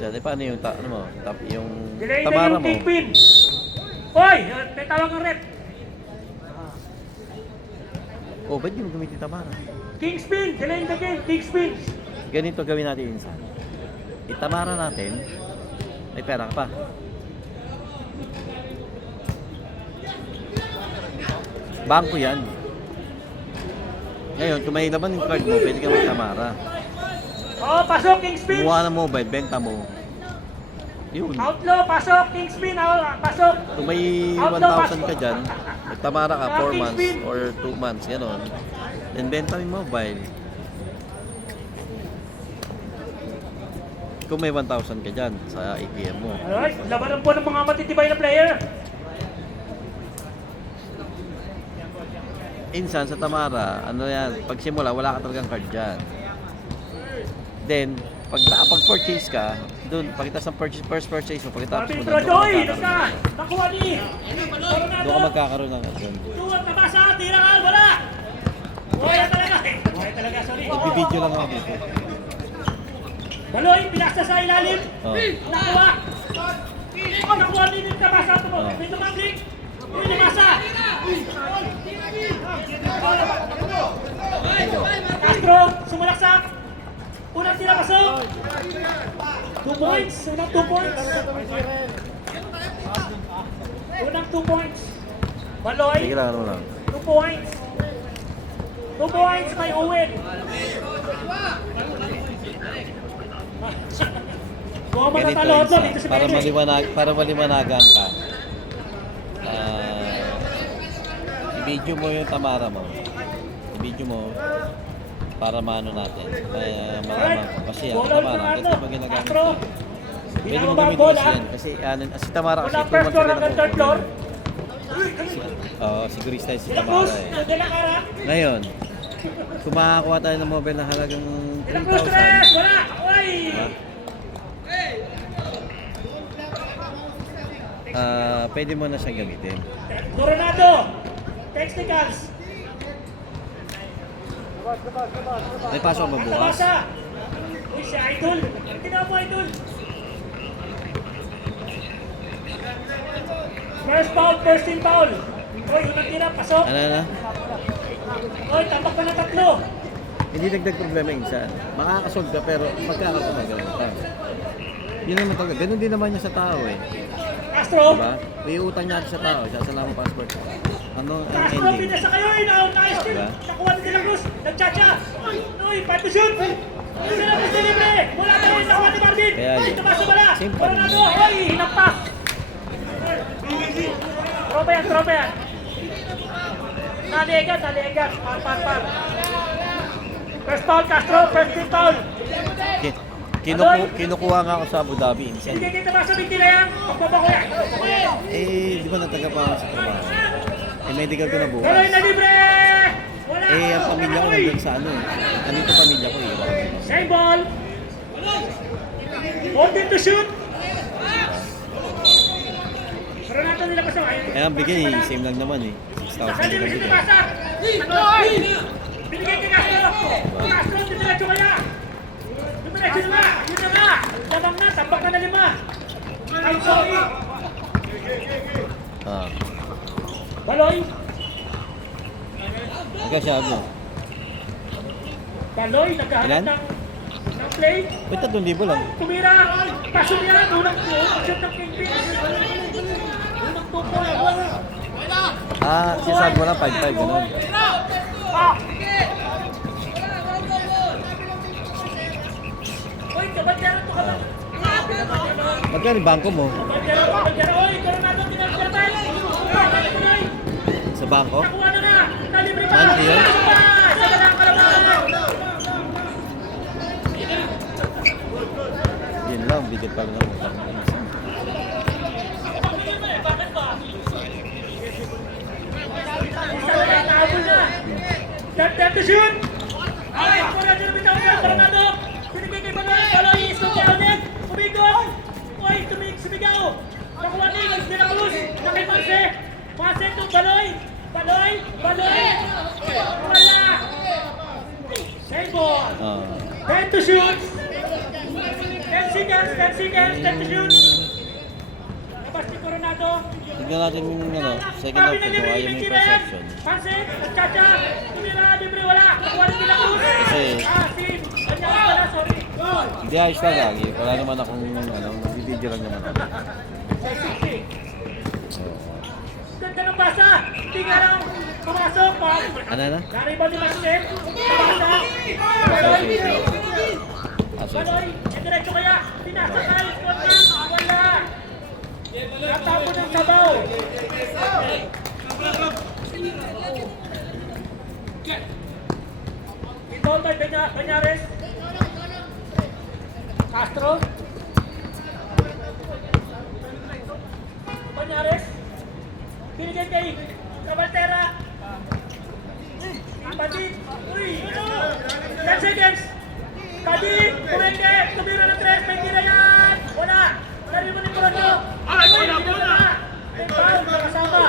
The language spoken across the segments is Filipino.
Minsan, paano yung, ano mo, yung Delay na tamara yung mo? kingpin. Hoy! May tawag ang rep. Oh, ba't yung gamitin tamara? King spin! Delay the game. King spin! Ganito gawin natin minsan. Itamara natin, may pera ka pa. Bangko yan. Ngayon, kung may laman yung card mo, pwede ka magtamara. Oh, pasok King spin! Kumuha ng mobile, benta mo. Yun. Outlaw, pasok King spin! Pasok! Kung may 1,000 ka dyan, magtamara ka 4 months or 2 months, gano'n. Then benta mo yung mobile. Kung may 1,000 ka dyan sa ATM mo. Alright, labanan po ng mga matitibay na player. Insan sa Tamara, ano yan, pag simula, wala ka talagang card dyan. Then, pag nakapag-purchase ka, dun, pagkitas ng first purchase mo, pagkatapos mo doon, Nakuha ni! doon ka magkakaroon ng doon. Tuwag na ba sa tirahan? Wala! Wala talaga! Wala talaga, sorry. Nag-video lang ako dito. Baloy, pinasa sa ilalim. Oh. Nakuha! Nakuha ni yung kabasa ito mo. May tumablik. May masa. Castro, sumalaksak. Unang tira pasok. 2 points. Unang 2 points. Unang 2 points. Baloy. Sige lang, ano lang. 2 points. 2 points kay Owen. Kung Ganito matatalo ito, Insan, dito si para Pérez. para maliwanagan ka. I-video mo yung Tamara mo. I-video mo para maano natin. Malaman ko. Kasi ang Tamara, ganito ba ginagamit ko? Pwede mo gamitin kasi yan. Kasi si Tamara kasi Wala 2 first months floor ka hanggang third floor. sigurista si De La Tamara Cruz, eh. De La Cara. Ngayon, kung makakakuha tayo ng mobile na halagang De La Cruz, 3,000, tres! Wala! Oy! pwede mo na siyang gamitin. Coronado! Texticals! May pasok ba bukas? Tabasa! Uy, si Idol! Tingnan mo, Idol! First foul, first team foul! Uy, unang tira, pasok! Ano? Uy, tambak pa ng tatlo! Hindi dagdag problema insan. Makakasolve ka pero magkakatumagal ka. Yun naman talaga. Ganun din naman niya sa tao eh. Castro! Diba? May utang niya sa tao. Sasalaman passport. Ano ang Castro, ending? pinasa kayo! Nice kill! Diba? Nakuha ni De La Cruz! Nagchacha! Uy, 5 to shoot! De La Cruz libre! Wala na rin! Nakuha ni Marvin! Kaya Uy, yun. tumasa bala! Simple. Coronado! Uy, hinampas! Tropa yan! Naliigan! Par. First foul, Castro! First team foul! Kinukuha nga ako sa Abu Dhabi insan. Hindi kita ba sabihin nila yan? Pagpapako yan! Di ba nataga pa ako sa trabaho? Medical ko na Tuloy bukas. na libre! Wala! Ang pamilya ko nandun sa ano eh. Andito pamilya ko eh. Same ball! Hold it to shoot! Pero natin nila pasok. Kaya ang bigay, same lang naman eh. 6,000 Nakali din mo ang si bigay. Tabasa! Binigay kay Castro! Castro, dumiretso kaya! Dumiretso na! Yun na nga! Labang na, tambak na 5! I'm sorry! Baloy! Nagkasyab mo. Baloy, naghahanap Ilan? ng play. Uy, 3,000 lang. Tumira! Pasok niya! Unang shoot ng Kingpin! Unang tupo! Sisab mo lang 5-5 ganun. Uy, kabadyaran to ka ba? Magkano yung bangko mo? Kabadyaran! Uy, Coronado, tinagkartan! Uy, Sa bangko? nakuha na na! Nalibre pa! Saan yun? Sa dalang kalaban! Yun lang, bigyan pa rin ako. Tap to shoot! Ay, Coronado na bitaw ka, Coronado! Sinigay kay Baloy! Baloy, isot niya ulit! Umigot! Uy, sumigaw! Nakuha ni De La Cruz! Nakay Marce! Marce to Baloy! Baloy! Wala! Same ball! 10 to shoot! 10-6! seconds, 10 seconds, 10 to shoot. Labas ni Coronado. Tignan natin yung second half kung ayaw may perception. Pansin, nagchacha, tumira, libre, wala. Nakuha ni Dela Cruz. Kasi, Si Banyas pala, sorry. hindi ayos na lagi. Wala naman akong, video lang naman ako. Ganda ng basa. Hindi nga lang pumasok. Ano na? Naribaw ni Maxim. Basa. Baloy, diretso kaya. Pinasakay. Wala. Natapo ng sabaw. Ito by Banyares. Castro. Banyares. Binigay kay Cabaltera. Padit. Uy. 10 seconds. Padit. Kumenge. Tumira ng 3. May tira yan. Wala. Narinig mo ni Coronado. Wala. May foul. Nakasama.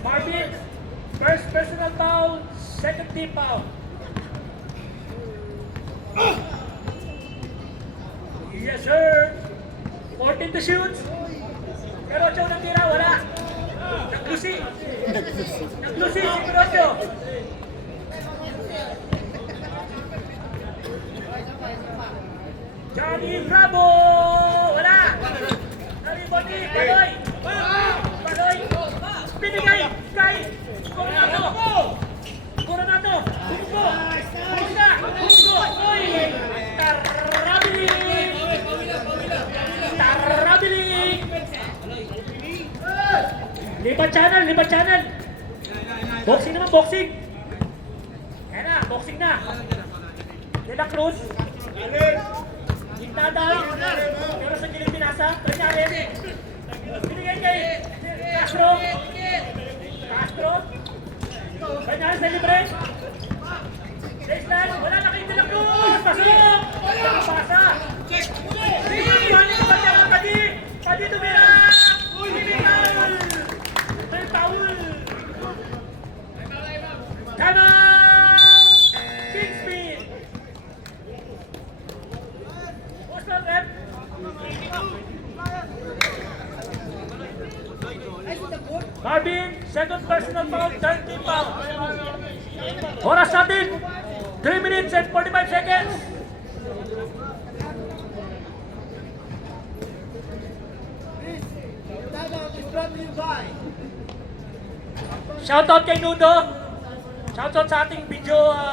Marvin. First personal foul. Second team foul. Yes, sir. 14 to shoot. Pero Ocho nang tira, wala. Naglusi. Naglusi si Pinocho. Johnny Bravo. Wala. Naribot ni Paloy. Paloy. Pinigay kay Coronado. Coronado. Bungo. Bunga. Bungo. Oy. Tarabiling. Tarabiling. Lipat channel, lipat channel. Boxing naman, boxing. Ayan na, boxing na. Dela Cruz. Gitna daw. Pero sa gilid binasa. Banyares. Binigay kay Castro. Castro. Banyares na libre. Baseline. Wala na kay Dela Cruz. Pasok. Nakapasa. Padi ko ba niya? Padi. Padi tumira. Illegal. May foul. Time out. Big speed. What's that, rep? Marvin, second personal foul, third team foul. Oras natin, 3 minutes and 45 seconds. Shoutout kay Nudo. Shoutout sa ating videographer.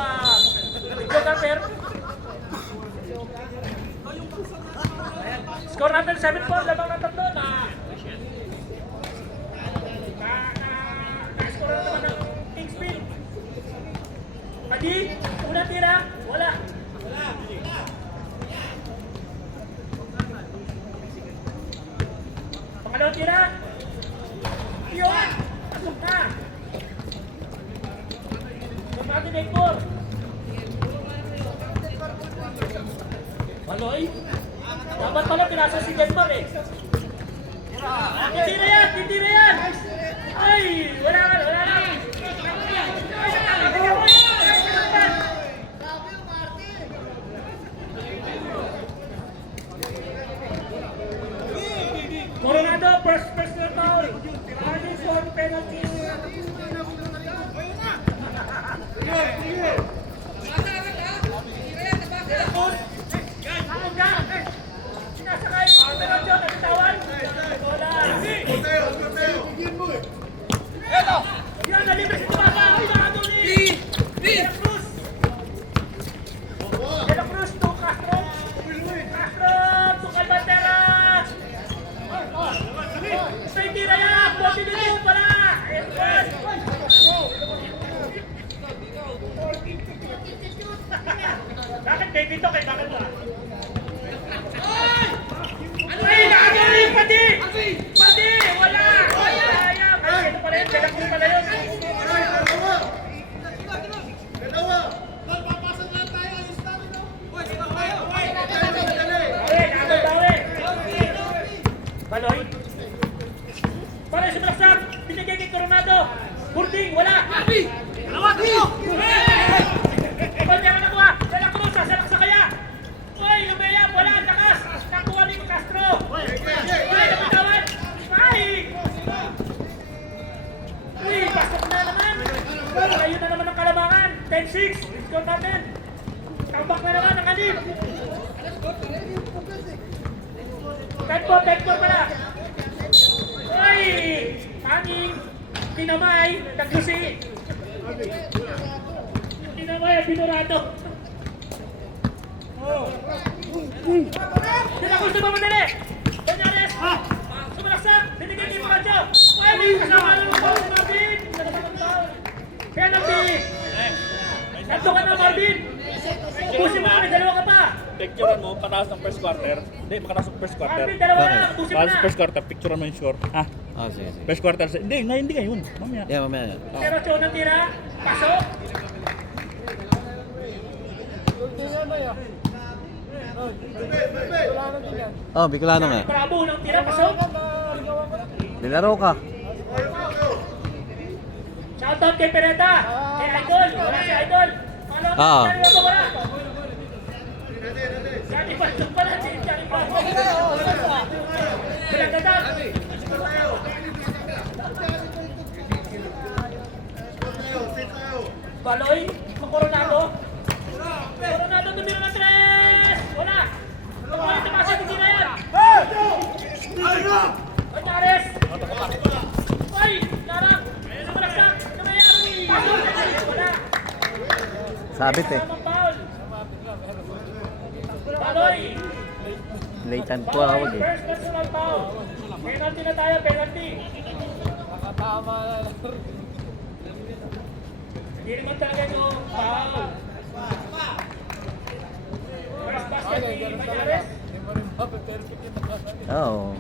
Score natin 7-4, lamang ng tatlo na score na naman ng Kingsfield. Padi, unang tira, wala. Pangalawang tira, yun, pasok na. Mag-coordinate po. Baloy, dapat pala pinasa si Denmark eh. Hindi na yan, hindi na yan. Ay, wala na, wala na. Coronado, first personal foul. Marvin for penalty. Sinasakay, Pinocho, nagtawan. Wala. Yan, nalibre si Tumaba. Ibago ni Dela Cruz. Dela Cruz to Castro. Castro to Calvantera. May tira yan. 40 minutes pala. Bakit kay dito? Kay bakit ba? Ay, nakagaling! Pati! Pati! Wala! Wala! Ay, ito pala yun. Dela Cruz pala yun. Baloy. Baloy si Blackstar. Binigay kay Coronado. Burding, wala. Dalawa, dito! Ipan niya ka na Score natin. Tambak na naman ang anim. 10-4 pala. Uy! Aning. Tinamay. Naglusi. Tinamay ang binurado. Sila ko sa mamadali. Banyares. Sumalaksak. Binigay ni Radyo. Uy! May kasama na ng ball si Marvin. Penalty. Nanto ka na, Marvin. Ubusin mo na. May dalawa ka pa. Picturean mo, pataas ng first quarter. Hindi, makataas ng first quarter. Marvin, dalawa Bakit? na. Ubusin mo Pataas na. ng first quarter, picturean mo yung score. Ha? Ah, sige, sige. First quarter, hindi ngayon. Mamaya. Yeah, mamaya. Pero Chon ang tira. Pasok. Oh, Bicolano nga. Bravo ng tira. Pasok. Nilaro ka. Shoutout kay Pereta. Kay Idol. Wala si Idol. Ano? Ah. Wala. Johnny Baldo pala. Si Johnny Baldo. Pinagdadag. Baloy. Coronado. Coronado tumira ng tres. Wala. Tumalit na kasi hindi na yan. Banyares. Ay! Larang! Sumalaksak! Namayari! Wala! Sabit eh. Tamang foul! Baloy! Blatant po awag eh. First personal foul! Penalty na tayo, penalty! Hindi naman talaga yung foul. First basket ni Banyares. Oo.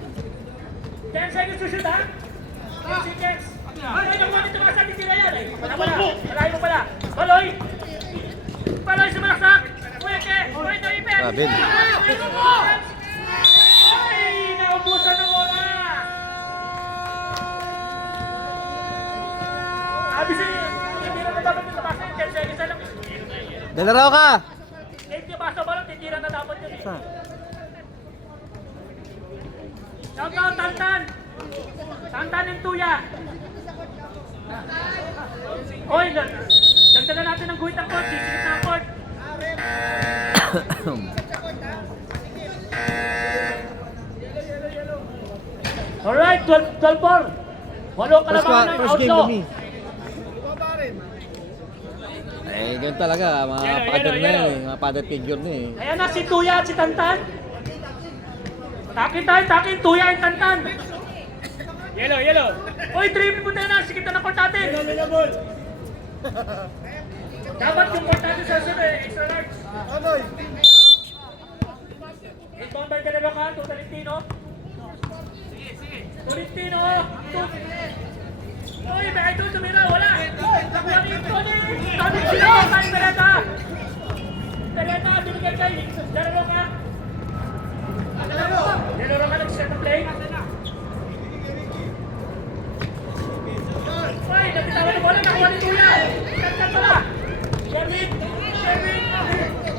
10 seconds to shoot, ha? 10 seconds. Ay, nakuha nito mga sabi sila yan. Wala. Malayo mo pala. Baloy! Baloy sumalaksak! Uweke! Uweke na ipin! Grabe. Ay! Naubusan ng oras! Sabi siya, hindi na dapat yung tabasa yun. 10 seconds na lang. Nilaro ka! Kahit yung basa ba lang, titira na dapat yun eh. Saan? Shoutout, Tantan! Tantan ng tuya! Oy, dagdagan natin ng guhit ang court, sisilip na ang court! Alright, 12-4! Walo kalabangan ng First game outlaw! to me. Eh, ganun talaga. Mga pader na yan eh. Mga pader figure na eh. Ayan na si Tuya at si Tantan! Takin tayo, takin! Tuya at Tantan! Yellow! Oy, tripping po tayo na! Sikita na court natin! Dapat yung court natin sa sunod eh, extra large! Inbound by Calero to Tolentino. Tolentino! Uy, may idol tumira, wala! Nakuha ni Tony! Tony sila! Kain Pereta! Pereta, binigay kay Calero ka! Calero ka nag-set ng play? Uy, napitawan ng bola, nakuha ni Tuya! Kagkat pala! Sherwin!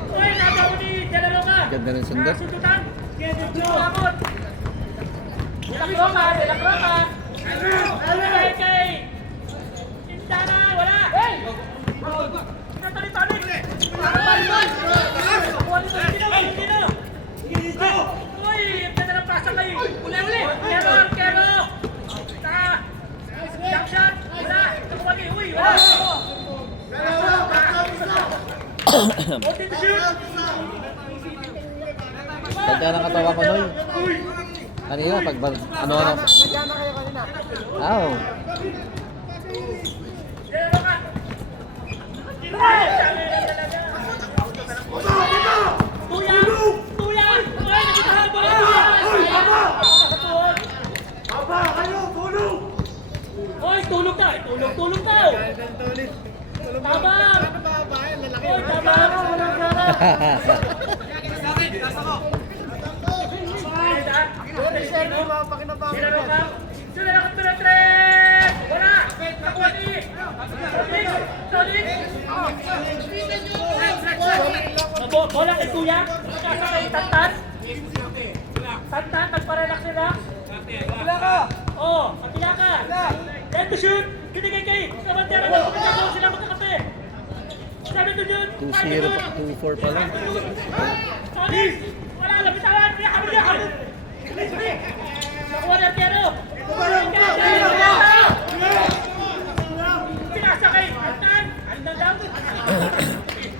Uy, nagawa ni Calero ka! Ganda ng sundat. Sundutan! Lumabot! Dilakroka! Alay kay! Intana! Wala! Hey! Natalik-talik! Nakuha ni Tolentino! Uy! Pwede na pasa kayo! Uli! Kero! Jump shot! Wala! Nakuha ni! Uy! Wala! Open to shoot! Ganda ng katawa ko noy. Kanina pag ano. Nagkana kayo kanina. Aw. Kero ka! Tuya! Uy! Nagkitahabol! Oy, tulog na! Tulog na! Tabang! Oy, tabang! Sinaro ka? Sinaro ka pala, Trek! Wala! Nakuha ni! Solik! Bola kay Tuya? Kasa kay Tantan? Tantan, nagparelax-relax? Kapila ka! Oo, kapila ka! Then to shoot! Binigay kay Sabantera! Kapila ko sila magkakape! Sabi ko yun. 2-0 pa, 2-4 pa lang. Solis! Wala, labitawan! Habol niya! Habol! Nakuha ng Arquero! Sinasakay! Andan! Andan daw!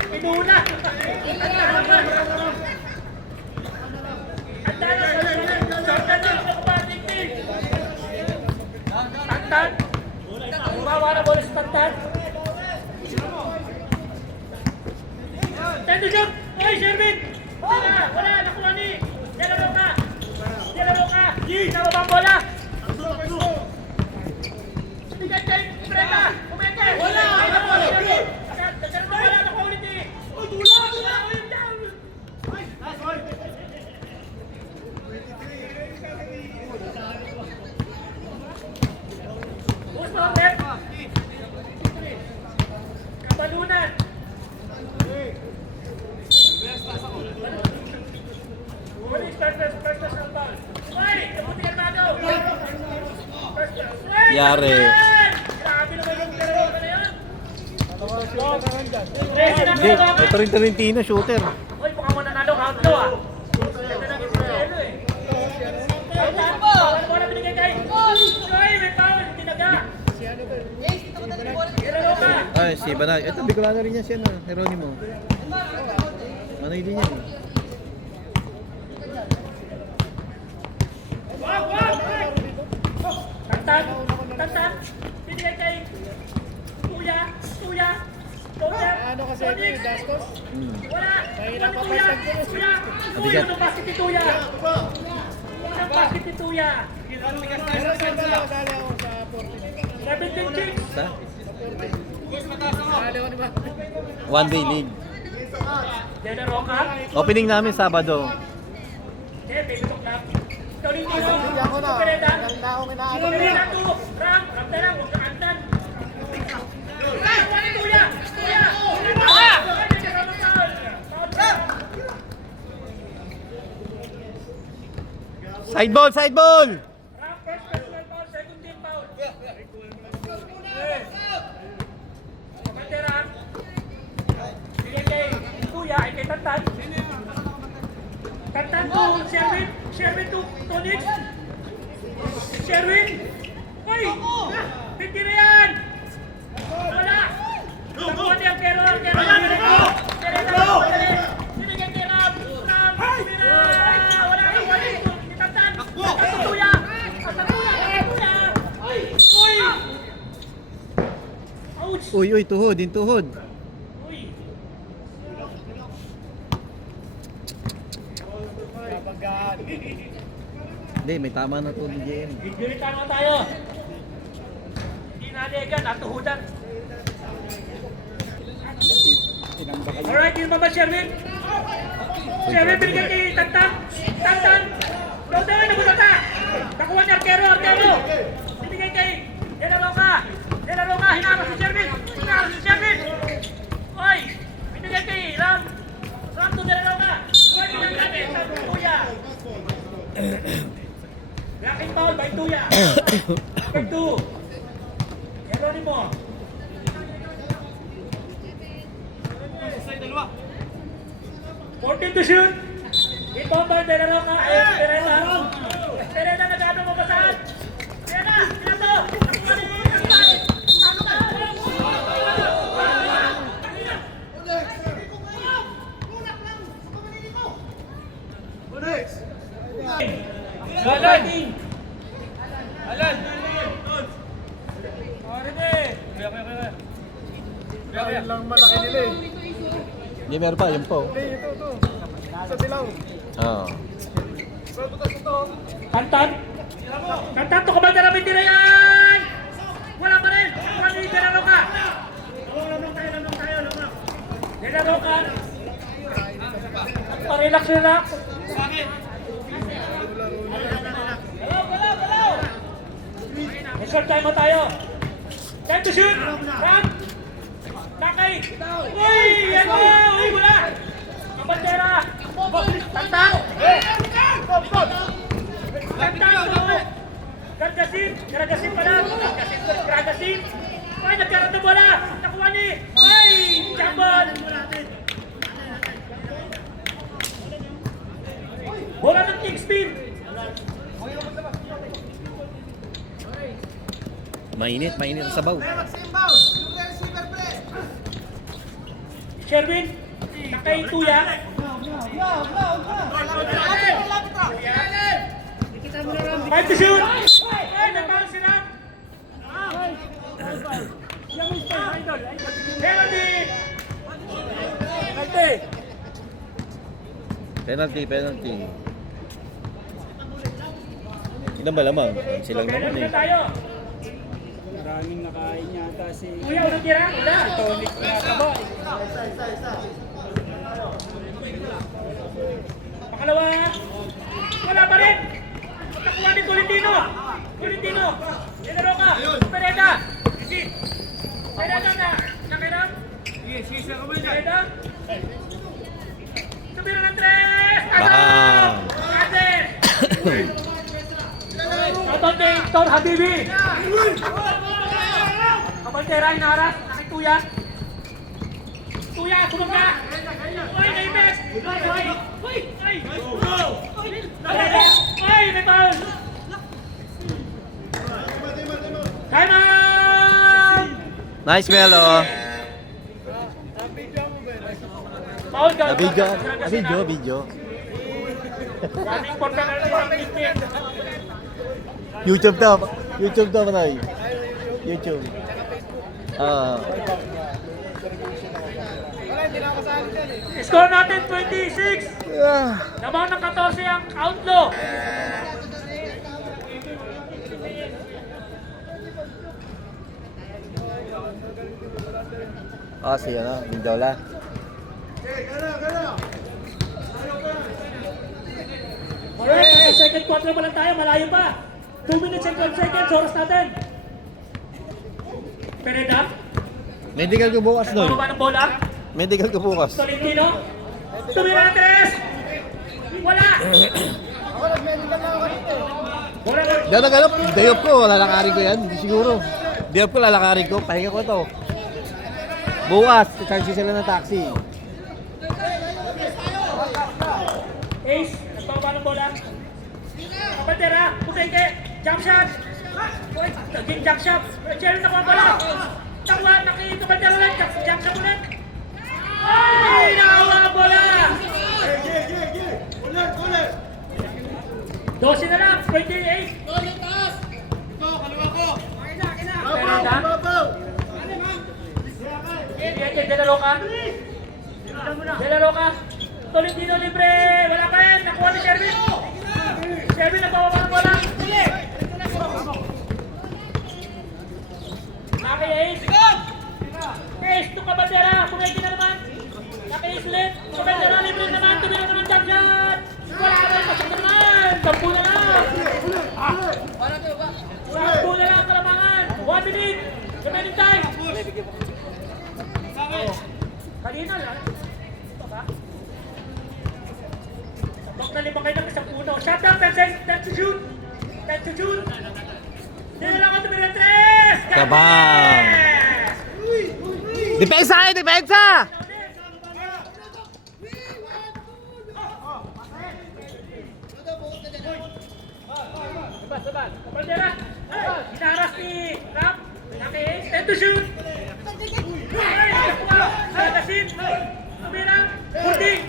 Pinuna! Andan na! Sortan na! Nakupating team! Tantan! Umawa na bola sa Tantan! Tendo jump! Oy, Shervin! Wala! Wala! Nakuha ni! Laro ka! Laro ka! Sama bang bola? Bigyan kayo! Preta! Umeke! Wala! Nagkaroon na wala! Nakuha ulit eh! Oy, tula! Tula! Ulit down! Gusto ang rep! Kabalunan! Yari. Hindi, ito rin Tolentino, shooter. Hoy, baka mo nanalo round 2 ah. Ganda ng Israelo eh. Wala binigay kay. Hoy, may foul, tinaga. Ilaro ka. Ay, si Banag. Ito, Bicolano rin yan siya na, Jeronimo. Manoy din yan. Tantan, tantan. Binigay kay Tuya, Tuya. Ano kasi ito, Dastos? Wala. Mahirap pa Tuya, pa Tuya. Abigat. Unang basket ni Tuya. Unang basket ni Tuya. Pero saan ba nakasali ako sa 14? 17 chicks. Sa? Nakasali ko di ba? One day lead. General ka. Opening namin Sabado. Okay, baby talk lang. Tolentino. Hindi ako na. Pereda. Tagal na ako minaano. Pereda to. Ram na lang. Huwag kang andan. Tuya. Tuya. Tuya. Side ball, side ball! Ram, first personal foul. Second team foul. Kapatera. Sige kay Tuya. Ay kay Tantan. Tantan to Sherwin. Sherwin to Tonix. Sherwin. Hoy! Hindi na yan! Wala! Nakuha niya ang Arquero. Pereda. Sinigay kay Ram. Ram. Sinira. Wala kang wali. Tantan. Tantan to Tuya. Tantan Tuya. Tuya. Uy! Ouch! Uy, tuhod, din tuhod. Uy! Kapagkaan. Hindi, may tama na to ni JM. Injury time na tayo. Hindi naligan, natuhudan. Alright, yun ba ba, Sherwin? Sherwin, binigay kay Tantan. Tantan! Doon, nabutata! Nakuha ni Arquero. Binigay kay Laro ka, hinarap si Sherwin. Oy! Binigay kay Ram. Ram to Laro ka. Oy, binigay kay Tuya. Yakin foul by Tuya. Number 2. Jeronimo. Fourteen to shoot. Ito ba Laro ka? Pereda. Pereda nagano mo basahan. Pereda, ito. Alan! Ayun lang malaki nila eh. Hindi, meron pa, yun po. Hindi, ito. Sa Dilaw. Oo. Pero butas ito. Tantan! Tantan, to kabal na namin tira yan! Wala pa rin! Wala rin, Laro ka! Lamang tayo. Laro ka! Pa-relax. Galaw! May short time mo tayo. Time to shoot! Ram! Nakay! Uy! Yan mo! Uy! Wala! Kabandera! Tantan! Garagasin pa lang! Garagasin! Ay! Nagkaroon na bola! Nakuha ni! Ay! Jambon. Bola ng kick spin. Mainit ang sabaw. Sherwin, nakay Tuya. 5 to shoot. Ay, nabang sila. Penalty. Penalty. Ilan ba lamang? Silang naman Penalty eh. na tayo. Maraming nakain yata si Kuya, unang tira. Wala. Tonic yata ba? Pangalawa. Wala pa rin. Nakuha ni Tolentino. Dinaro ka. Pereda. Pereda na. Nakiram. Pereda. Tumira ng 3. Bang! Kader. Shoutout kay Tor Habibi. Kapantera, inaras. Nakituya. Tuya, sumag ka. Uy, naimes. Uy, may foul. Time out. Nice, Melo. Foul ka. Video. Running for penalty ang team. YouTube daw, Manay. YouTube. Score natin 26. Lamang ng 14 ang outlaw. Si Mindiola. Alright, second quarter pa lang tayo, malayo pa. 2 minutes and 12 seconds, oras natin. Pereda, Medical ko bukas doon. pababa ng bola. Medical ko bukas. Tolentino, tumira ng 3. Wala. Bola na. Gano'n, day off ko, lalakarin ko yan. Hindi siguro. Day off ko, lalakarin ko. Pahinga ko to. Bukas, charge sila ng taxi. Ace, nagpababa ng bola. Kapatera, Puteke, jump shot. Naging jump shot. Jerry nakuha bola. Tawa, nakikapatera ulit. Jump shot ulit. Ay, nakawa ang bola. 12 na lang, 28. De La Roca. Tolentino libre. Wala pa yan. Nakuha ni Sherwin. Sherwin nagpapapa ng bola. Nakay Ace. Ace to Kabandera. Pumegi na naman. Nakay Ace ulit. Kabandera libre naman. Tumira naman jump shot. Wala ka rin. Pasok na naman. 10 na lang. 10 na lang kalamangan. 1 minute. Remaining time. Kanina lang. Ito ba? Tapos na 5 kayo ng isang puno. Shot down, 10 to shoot. 10 to shoot. Hindi na lang ako tumira ng 3. Kabang! Depensa kayo, depensa! Sabad. Kapandera. Hinaras ni Ram. Naki Ace. 10 to shoot. Ay, nakuha. Nagasin. Tumira. Holding.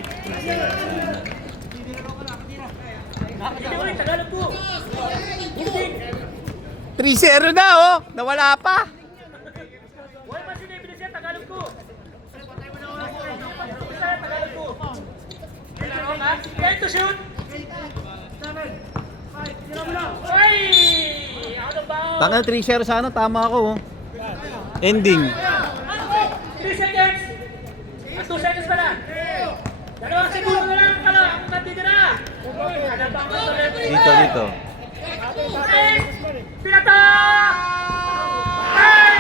Hindi ulit. Tagalog ko. Holding. 3-0 na, oh! Nawala pa! Wala pa sila ibilis yan. Tagalog ko. Tagalog ko. 10 to shoot. Ay! Out of bounds. Tangal 3-0 sana, tama ako, oh. Ending. 3 seconds. 2 seconds pa lang. 2 segundo na lang pala. Ang natitira. Dito. Pinatak! Ay!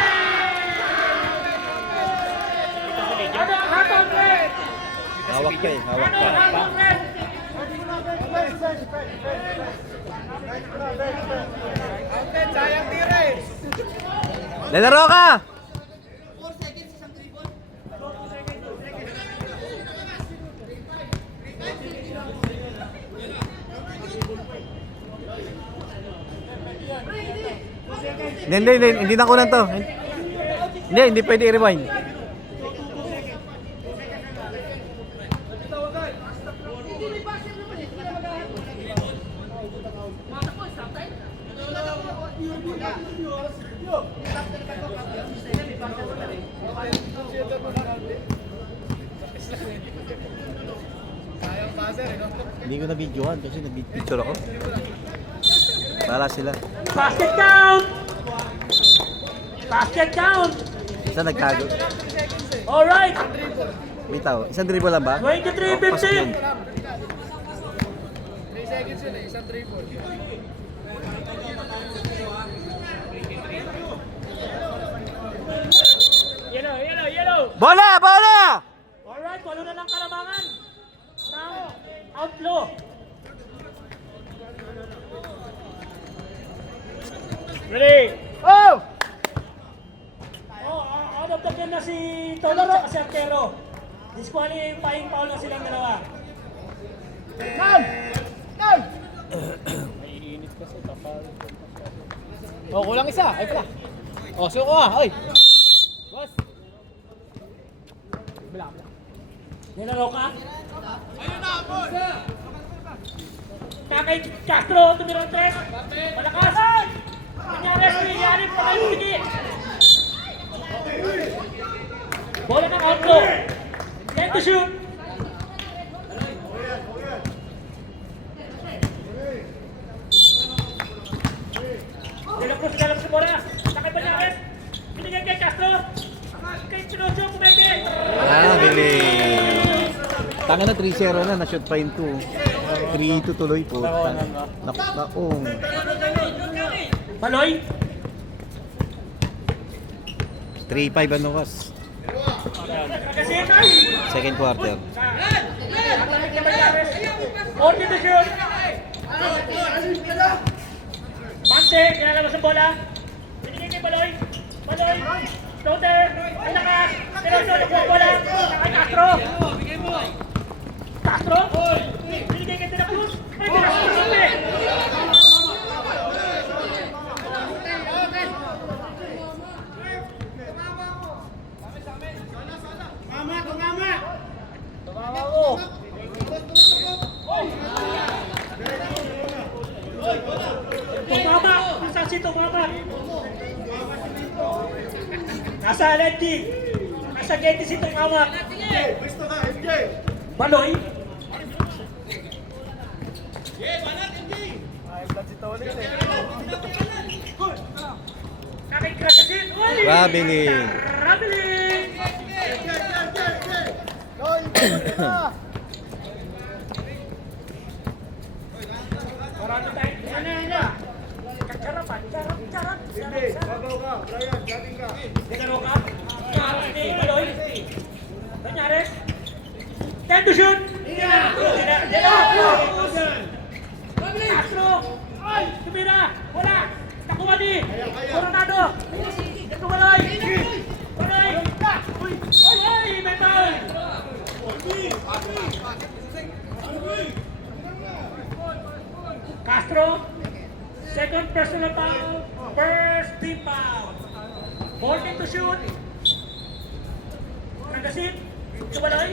Ano ang hatol, Fred? Hawak ka eh, hawak Ano ka. ang hatol, Fred? Sayang tira eh. Lalaro ka! Hindi na kunan to. Hindi pwede i-rewind. Hindi ko na-videohan kasi nag-picture ako. Para sila. Basket count! Basket count! Isa nagtago. Alright! Bitaw, isang dribble lang ba? 23-15. Pasok yun. 3 seconds yun eh, isang dribble. Yellow! Bola! Alright, walo na lang kalamangan ng outlaw. Ready? Oh! Out of the game na si Tolo at si Artero. Disqualifying foul na silang dalawa. Oh, kulang isa. Ay pala. Oh, suko ah. Oy. Boss. Nilaro ka? Kakay Castro, tumirang 3. Malakas! Nangyari, patay mo sige! Bola ng outlaw. 10 to shoot. Dalap sa bola. Sakay pa niya, binigyan kay Castro. Kay Chinocho, kumeke. Bilis. Tanga na 3-0 na, na-shoot pa yung 2. 3-2 tuloy po. Naong. Baloy. 3-5 ano kas? Kagasitan. Second quarter. Atlamig na Mayores. 40 to shoot. Manse, kinalabas ang bola. Binigay kay Baloy. Floater. Ang lakas. Pero nakuha bola. Kay Castro. Binigay kay De La Cruz. Ay, De La Cruz. Tumama! Nasa si tumama! Nasa Alenti! Nasa Getty si tumama! Baloy! Kakay Kragasin! Rabiling. Marami tayo. Ano? Kacharapan. Charap. Babaw ka, Brian, galing ka. Nagano ka? Hindi, Baloy. Nanyares? 10 to shoot! Castro! Ay! Tumira! Wala! Nakuha ni! Coronado! Ito Baloy! Ay! May foul! Castro! Second personal foul! First team foul! 14 to shoot! Nagasin! Ito Baloy!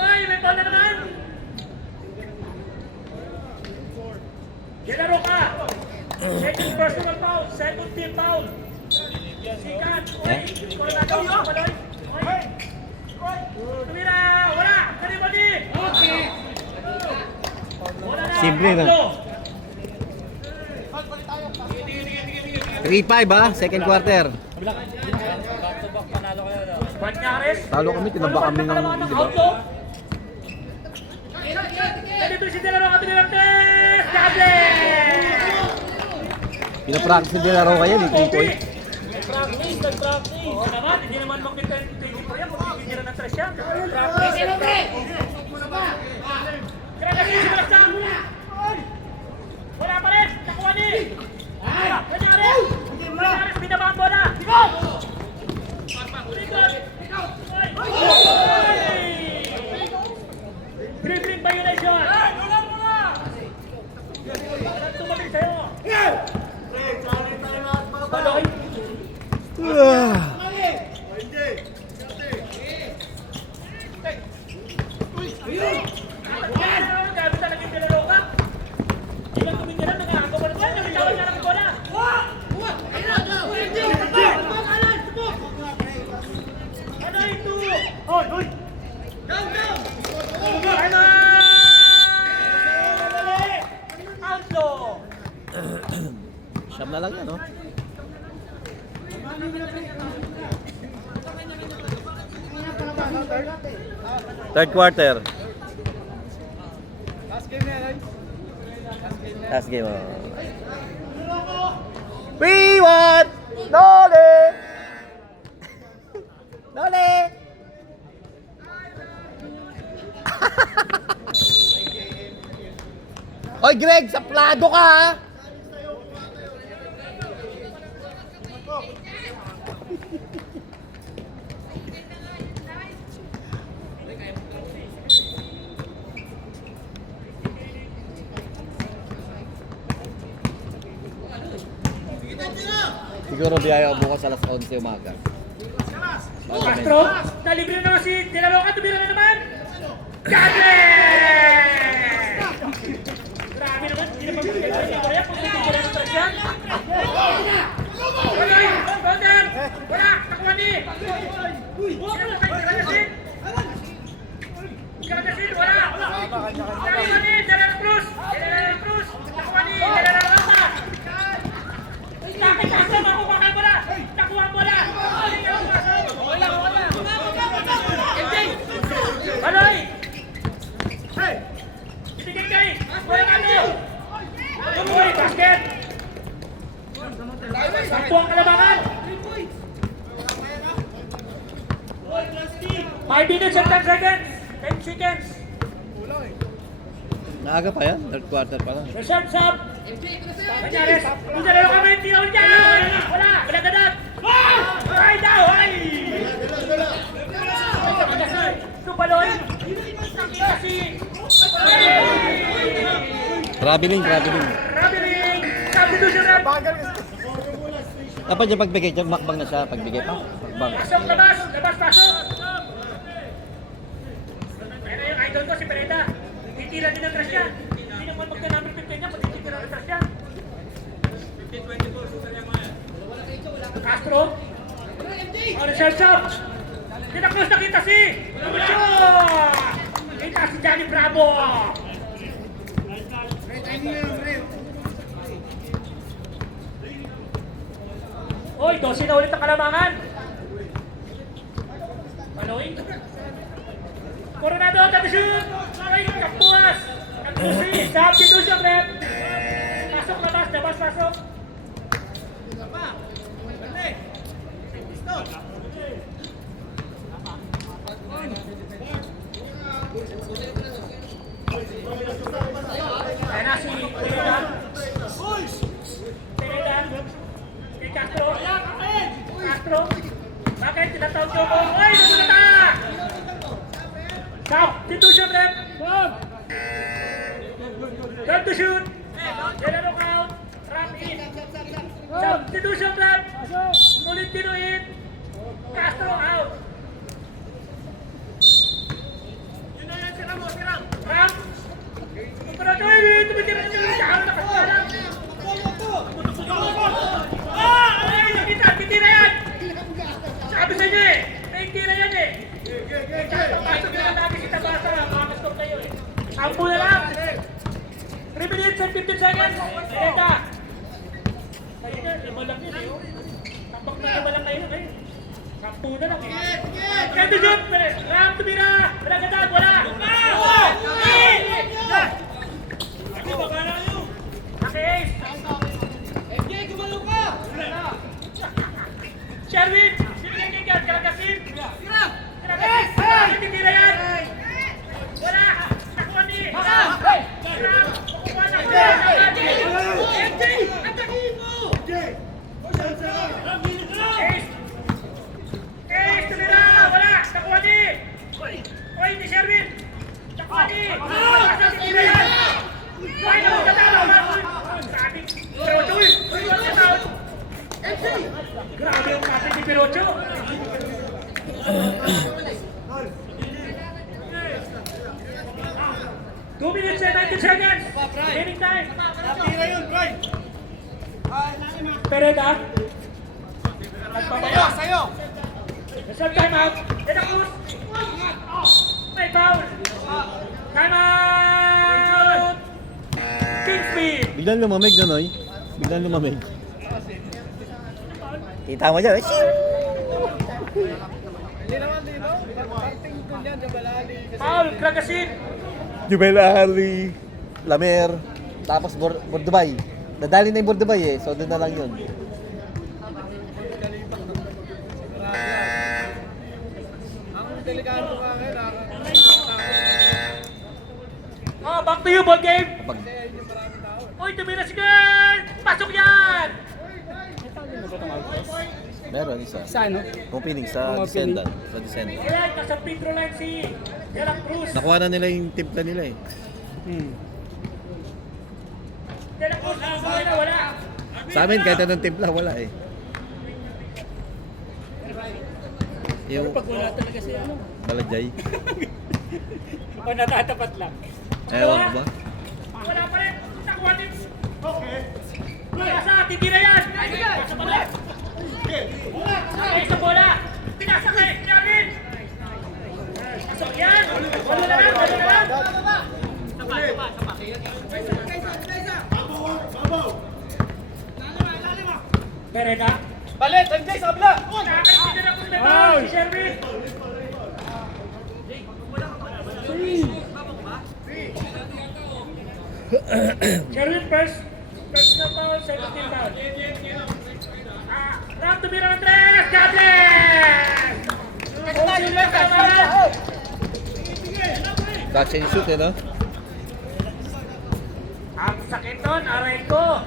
Ay! May foul na naman! Ginaro ka! Second personal foul! Second team foul! Sikat! Uy! Coronado! Baloy! Uy! Tumira! Wala! Kanibali! Wala na! Simple na. 3-5 ha, second quarter. Banyares. Talo kami, tinaba kami ng, di ba? Dito si Delaro kami ng test! Dable! Pinapractice ni Delaro kayo, ni 3 point. Nag-practice. Oo naman, hindi naman mag-24 yan. Mag-24 ng 3 yan. Practice. Kragasin si Malaksan. Wala pa rin. Nakuha ni. Banyares. Banyares, binaba ang bola. Likod. Dribbling violation. Walang tumabig sa'yo. Third quarter. Last game na yan, Last game. We want Nole! Nole! Oy Greg, saplado ka ha! Siguro biyaya ko bukas alas 11 umaga. Castro, nalibre na naman si Dinaloka, tumira na naman! Gabi! Grabe naman, hindi naman magkakaroon niya kaya kung hindi ka lang siya. Wala! Bonder! Wala! Nakuha ni! Kalagasin! Kalagasin! Wala! Nakuha ni! Dalang Cruz! Dalang Cruz! Nakuha ni! Dalang Rama! Bakit Castro? Makuha mo na! Nakuha mo na! Aloy! Ibigay kay! Wala ka mo! Uy, basket! Sampu ang kalabangan! 5 minutes and 10 seconds! 10 seconds! Naaga pa yan? Third quarter pa lang. Reserve sub! Manyares! Kung dalawa kami, tinaw niya! Wala! Wala ganat! Ay daw! Ay! Tupaloy! Kasi... Traveling. Traveling! Substitution rep! Dapat yung pagbigay dyan, makbang na siya. Pagbigay pa, makbang. Pasok, labas! Labas, pasok! Pero yung idol ko, si Pereda. Titira din ang trash niya. Hindi naman magka-number 15 niya, matitira ang trash niya. Castro. Oh, reserve shot. Tinaklos nakita si Lucho. Kita si Johnny Bravo. Oy, 12 na ulit ang kalamangan. Paloy. Coronado, tabi-shoot. Ay, kapuas. Kapusi, substitution rep. Pasok, labas, pasok. Ayan na si Pereda. Kay Castro. Bakit tinatawag ko? Ay, namunta! Substitution rep. Time to shoot. Yellow count. Run in. Substitution rep. Tolentino in. Castro out. Ram. Ay, tumitira niyo yung saan nakasarang. Ay, nakita, titira yan. Sabi sa inyo eh, may tira yan eh. Papasok na natin si Tabasa, makakastop kayo eh. Sampu na lang. 3 minutes and 15 seconds. Pereda. Ayun na, lima lang yun eh. Tambak na lima lang kayo eh. Sampu na lang eh. Kaya shoot, Ram, tumira. Wala ganda, wala. Okay. MJ, gumalo ka! Sherwin! Sinigay kay Gad, Kalagasin! Kalagasin! Titira yan! Wala! Nakuha ni! Kukuha na! MJ! Atakin mo! Ace! Tumira! Wala! Nakuha ni! Oy, ni Sherwin! Nakuha ni! Titira yan! Ay, sabi, Pirocho eh! Grabe yung kapit ni Pirocho! 2 minutes and 19 seconds! Remaining time! Napira yun, Brian. Pereda! Nagpapaya! Sa'yo! Reserve time out! Eda Cruz! May foul! Time out! Kingspeed! Biglang lumamig doon, oy. Biglang lumamig. Kita mo dyan, eh. Hindi naman, Foul, Kragasin. Jubel Ali, Lamer, tapos Bordubay. Nadali na yung Bordubay eh, so doon na lang yun. Oh, back to you, ball game. Kapag Uy, tumira si Gert! Pasok yan! meron isa. Isa, no? Opening sa descendant. Sa descendant. Kaya nasa Pedro line si De La Cruz. Nakuha na nila yung timpla nila eh. De La Cruz, nakakuha na, wala. Sa amin kahit anong timpla, wala eh. Yung Pag wala talaga siya, ano? Balajay. O natatapat lang. Ewan ko ba? Wala pa rin. Nakuha din. Okay. Pinasa, titira yan. Pasa pa rin. Ay, sa bola. Pinasa kay Kevin. Pasok yan. Wala na lang, wala na lang. Bereda. Balit! MJ sa kabila! Nakakalimutan ako sa ball. Si Sherwin. Sherwin first na foul, second team foul. Round to Mira Andres, Gabriel! Sila tama. Catch and shoot eh no? Ang sakit nun, aray ko.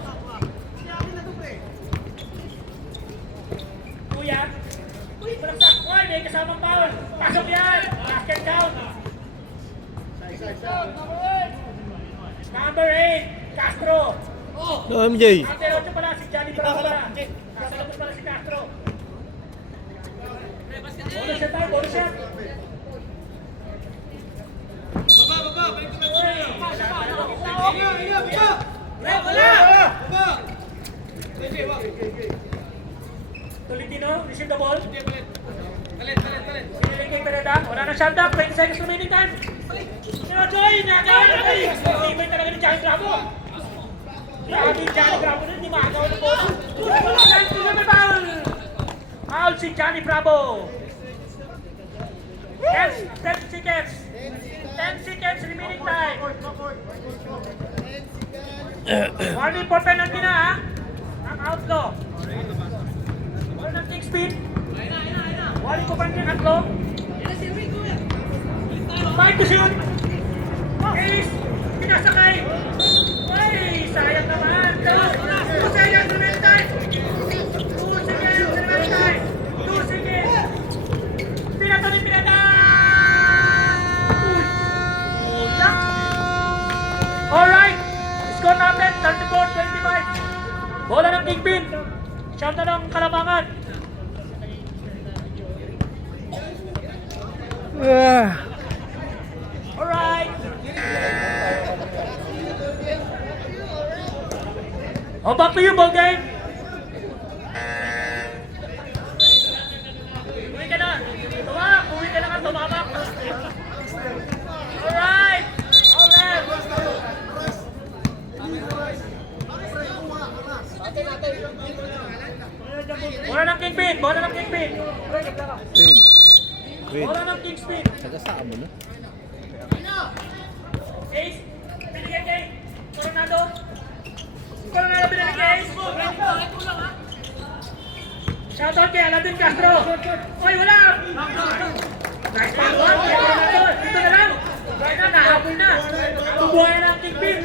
Kuya, palagsak. Uy, may kasamang foul. Pasok yan. Basket down. Number 8, Castro. No, MJ. Ante 8 pala si Johnny Bravo pala. Nasa labas pala si Castro. Bonus shot tayo, bonus shot. Tolentino, receive the ball. Siniling kay Bereda. Wala na shot down. 20 seconds remaining time. Pero Joy, nagawin na kayo. Tibay talaga ni Johnny Bravo. Grabe yung Johnny Bravo nun, hindi makagawa ng bola. Foul si Johnny Bravo. 10 seconds. 10 seconds remaining time. Warning for penalty na ha. Knock out law. Warning ng kick speed. Warning for penalty at law. 5 to shoot. Ace. Pinasakay. Ay, sayang naman. 2 seconds remaining time. 2 seconds remaining time. 2 seconds. Pinato ni Pinata. Alright. Score natin 34-25. Bola ng Kingpin. Shot na ng Kalamangan. Alright. Oh, back to you, ball game. Uwi ka na. Tumak. Uwi ka na nga, tumamak. Alright. All left. Bola ng Kingpin. Bola ng Kingpin. Green. Green. Bola ng Kingpin. Sagasaan mo no? Ace. Binigay kay Coronado. Coronado binigay kay Ace. Shoutout kay Aladin Castro. Oy, wala. Nice pass. Coronado. Dito na lang. Right na, nahabol na. Tubuhay na ang Kingpin.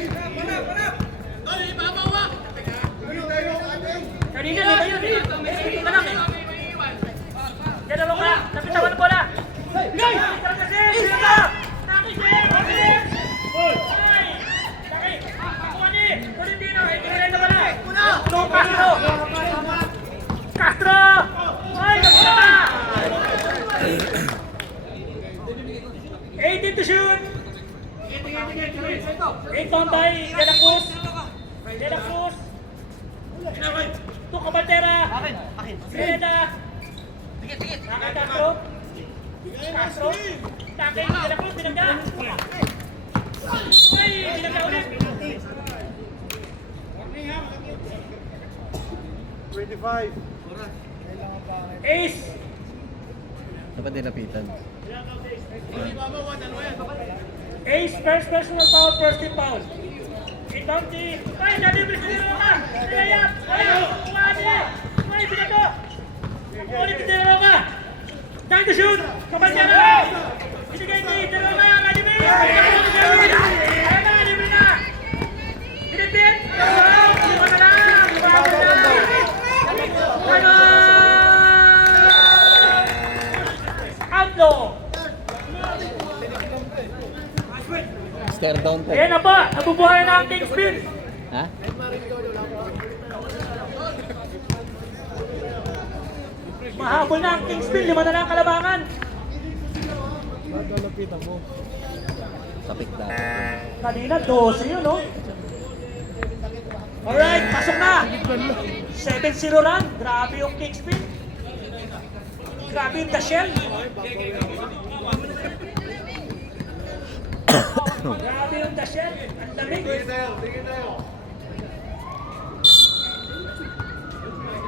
Kanina, di ba yun? Dito na lang eh. Yan na lang lang. Napitawan ang bola. Bigay! Kasi! Dito! Nakikip! Ay! Laki! Kuha ni! Tolentino! Ikinilay na pala! Castro! Castro! Ay! Nagpunta! 18 to shoot! 8 down by De La Cruz. De La Cruz. Ito Kabantera. Bereda. Nakay Castro. Castro. Takay De La Cruz. Binangga. Ay! Binangga ulit. 25. Ace. Dapat dinapitan. Ace, first personal foul, first team foul. Inbound team. Ay, na-deliver si Roca. Layup. Ay, kumani. Ay, binato. Ulit si Roca. Time to shoot. Kapatya na lang. Binigay ni Roca. Kadimi. Ay, na, libre na. Pinipin. Lima na lang. Bago na. Ano? Outlaw. Stare down to. Ayan na po, nabubuhay na ang Kingspin. Ha? Mahabol na ang Kingspin, 5 na lang ang kalabangan. Sapik na. Kanina, 12 yun, no? Alright, pasok na. 7-0 lang. Grabe yung Kingspin. Grabe yung Dashell. Grabe yung Dashell. Ang lamig.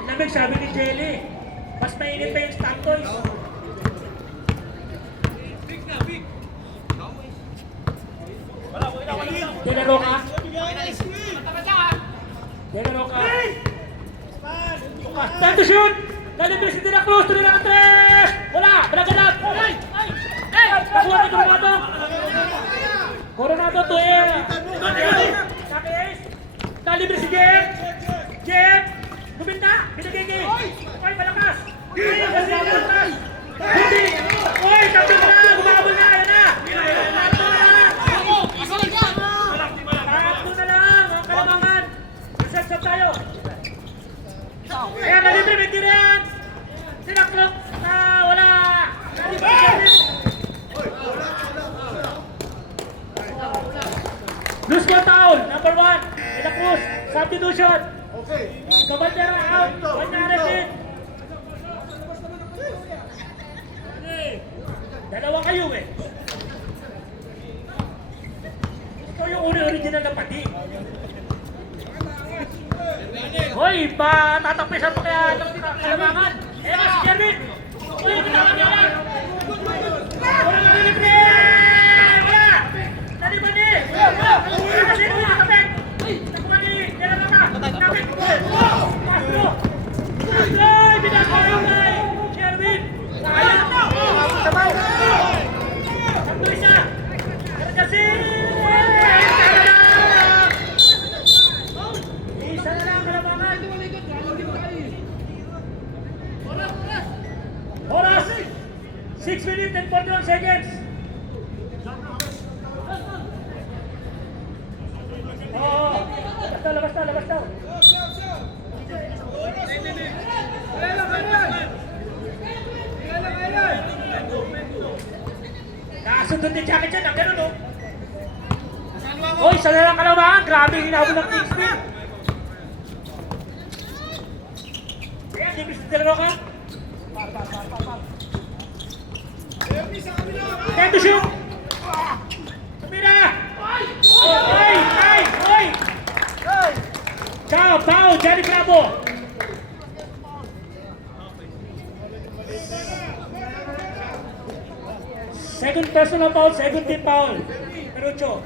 Lamig, sabi ni Jelly. Mas mainit pa yung Stock Toys. Tinaro ka? Tinaro ka? Time to shoot! Nalipis si Tina Cruz, tuloy na ang 3! Wala! Balaganap! Nakuha ni Coronado! Coronado to air! Saki Ace! Nalipis si Jeff! Jeff! Buminta! Binagigay! Ay, malakas! Ay, malakas! Hindi! Uy! Sabi mo na! Gumabol na! Ayan na! Tatlo na lang! Tatlo na lang! Ang kalamangan! Set-set tayo! Ayan, nalibre! May tirihan! Sinaklok! Wala! Nalibre si Sherwin! Loose ball foul! Number 1! Tina Cruz! Substitution! Kabandera out! Banyares in! Dalawa kayo eh! Ikaw yung original na pati! Hoy! Tatapisan pa kaya ng kalamangan! Eh, si Jervin! Uy! Binawan niya lang! Wala na libre! Wala! Naliman eh! Wala kasi ito nakapit! Nakuha ni Jervin! Nakapit! Castro! Castro! Binagawa yung kay Jervin! Ayan! Sabaw! Sakto isa! Kasi! Isa na lang kalamangan! Oras! 6 minutes and 41 seconds! Oh, labas na! Nakasundot ni Jackie Chan, ang gano'n, no? Hoy, isa na lang kalamangan! Grabe yung hinabol ng Kingspin! Ayan, di Mr. Del Roca. Time to shoot! Tumira! Oy! Ciao, foul, Johnny Bravo! Second personal foul, second team foul. Perucho.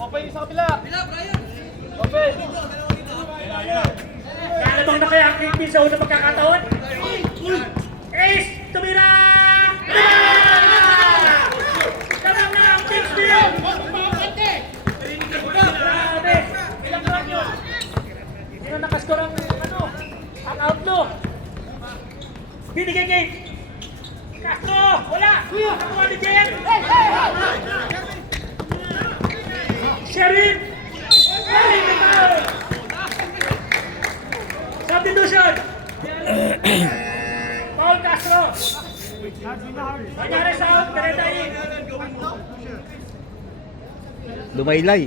Open sa kabila. Open. Kalabang na kaya ang Kingpin sa unang magkakataon? Ace! Tumira! Kalabang na ang Kingpin! Grabe! Ilang lang yun? Hindi na nakaskor ang outlaw. Binigay kay Castro! Wala! Nakuha ni Jen! Sherwin! Sherwin! Substitution! Paul Castro! Banyares out! Pereda in! Lumaylay.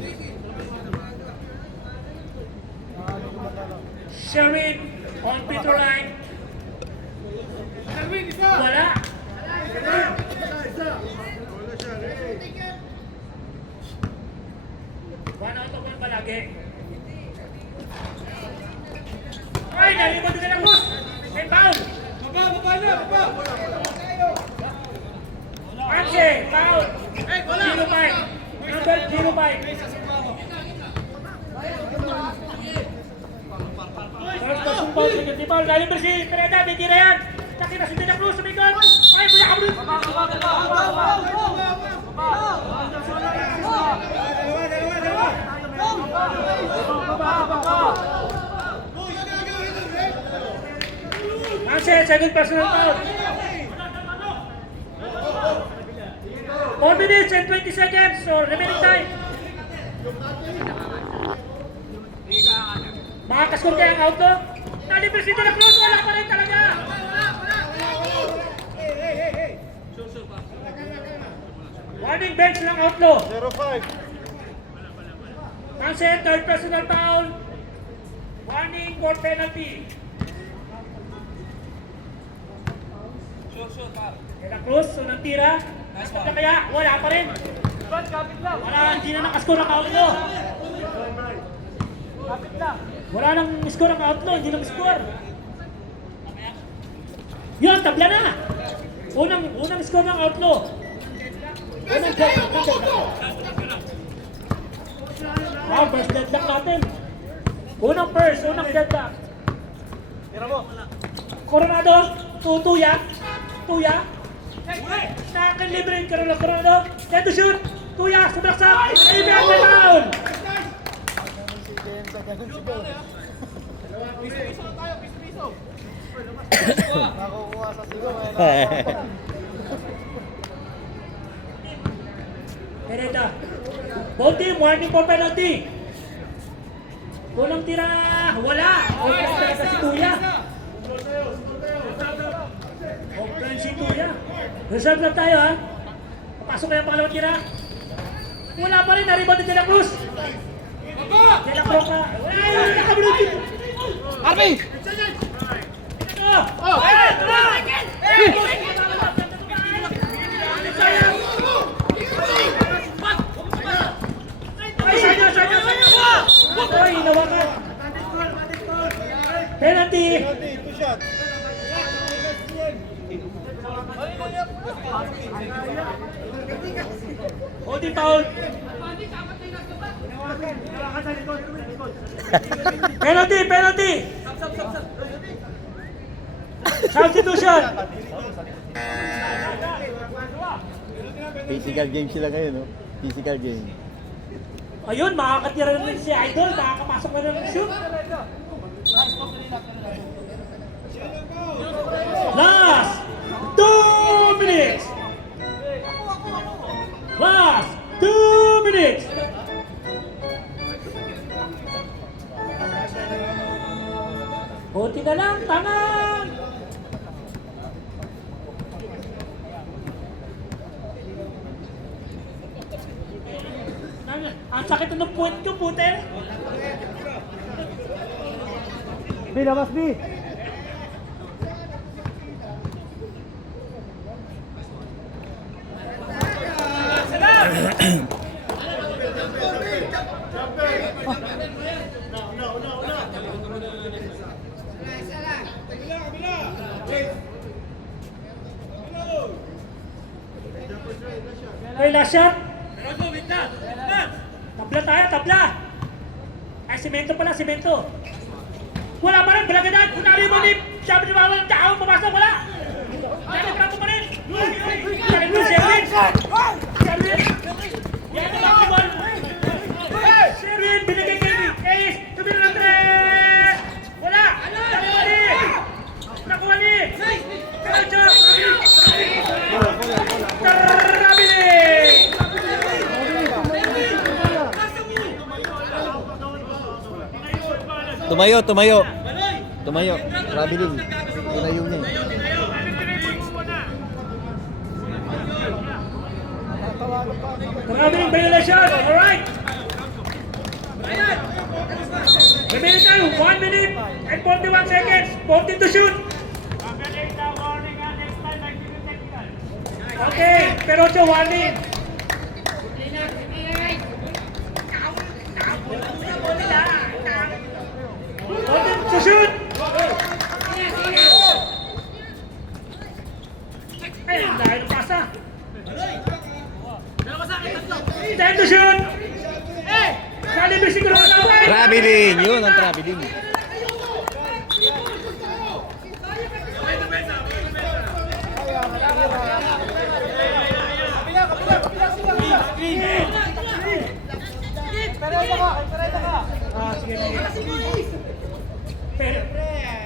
Sherwin on Peter line. Wala! One out of one palagi. Nariban din ng Cruz. May foul. Arce, foul. 0-5. Number 0-5. Terus bersumpah dengan di bawah dari bersih. Ternyata di kirian. Nakita si Dela Cruz sumikot. Ay, punya kabul. Masih second personal foul. 4 minutes and 20 seconds. So remaining time. Makakaskor kaya ang auto. Nalibre si Dela Cruz. Wala pa rin talaga. Warning bench ng outlaw. 0-5. Pansin, third personal foul. Warning for penalty. Dela Cruz, unang tira. Naskot na kaya? Wala pa rin. Wala, hindi na nakaskor ang outlaw. Wala nang score ang outlaw, hindi nang score. Yun, tabla na. Unang score ng outlaw. Unang deadlock. Wow, first deadlock natin. Unang deadlock. Coronado, tuya. Nakakalibre yung Coronado. Dead to shoot. Tuya, subraksak. Ibig ang foul. Nakukuha sa sigaw. Hereda. Both team, warning for penalty. Unang tira, wala. Offline talaga si Tuya. Offline si Tuya. Reserve lang tayo ha. Papasok kaya ang pangalawang tira. Wala pa rin, nariband din Dela Cruz. Dela Cruz ka. Ay, nakabulog yun. Arby! Ito. Ay, sanyo. Ay, inawakan. Penalty. 2 shots. Holding foul. Penalty. Substitution. Physical game sila ngayon, no? Physical game. Ayun, makakatira na rin si Idol. Makakapasok na rin ng shoot. Last 2 minutes. Last 2 minutes. Buti na lang, tangan! Ang sakit ng puwet ko, puter! B, labas B. Okay, last shot. Tabla. Ay, simento pala. Wala pa rin, balagadan. Kunari mo ni sabi ni Bawal, tao, pumasok, wala. Dali, bravo pa rin. Dali mo, Sherwin. Yan ang basketball. Sherwin, binigay kay Ace. Tumira ng 3. Wala. Dali mo ni. Nakuha ni. Kacho. Tumayo. Grabe din. Tinayo niya. Maraming violation. Alright. Remaining time, 1 minute and 41 seconds. 14 to shoot. Okay, pero siya warning. 14 to shoot. marami din.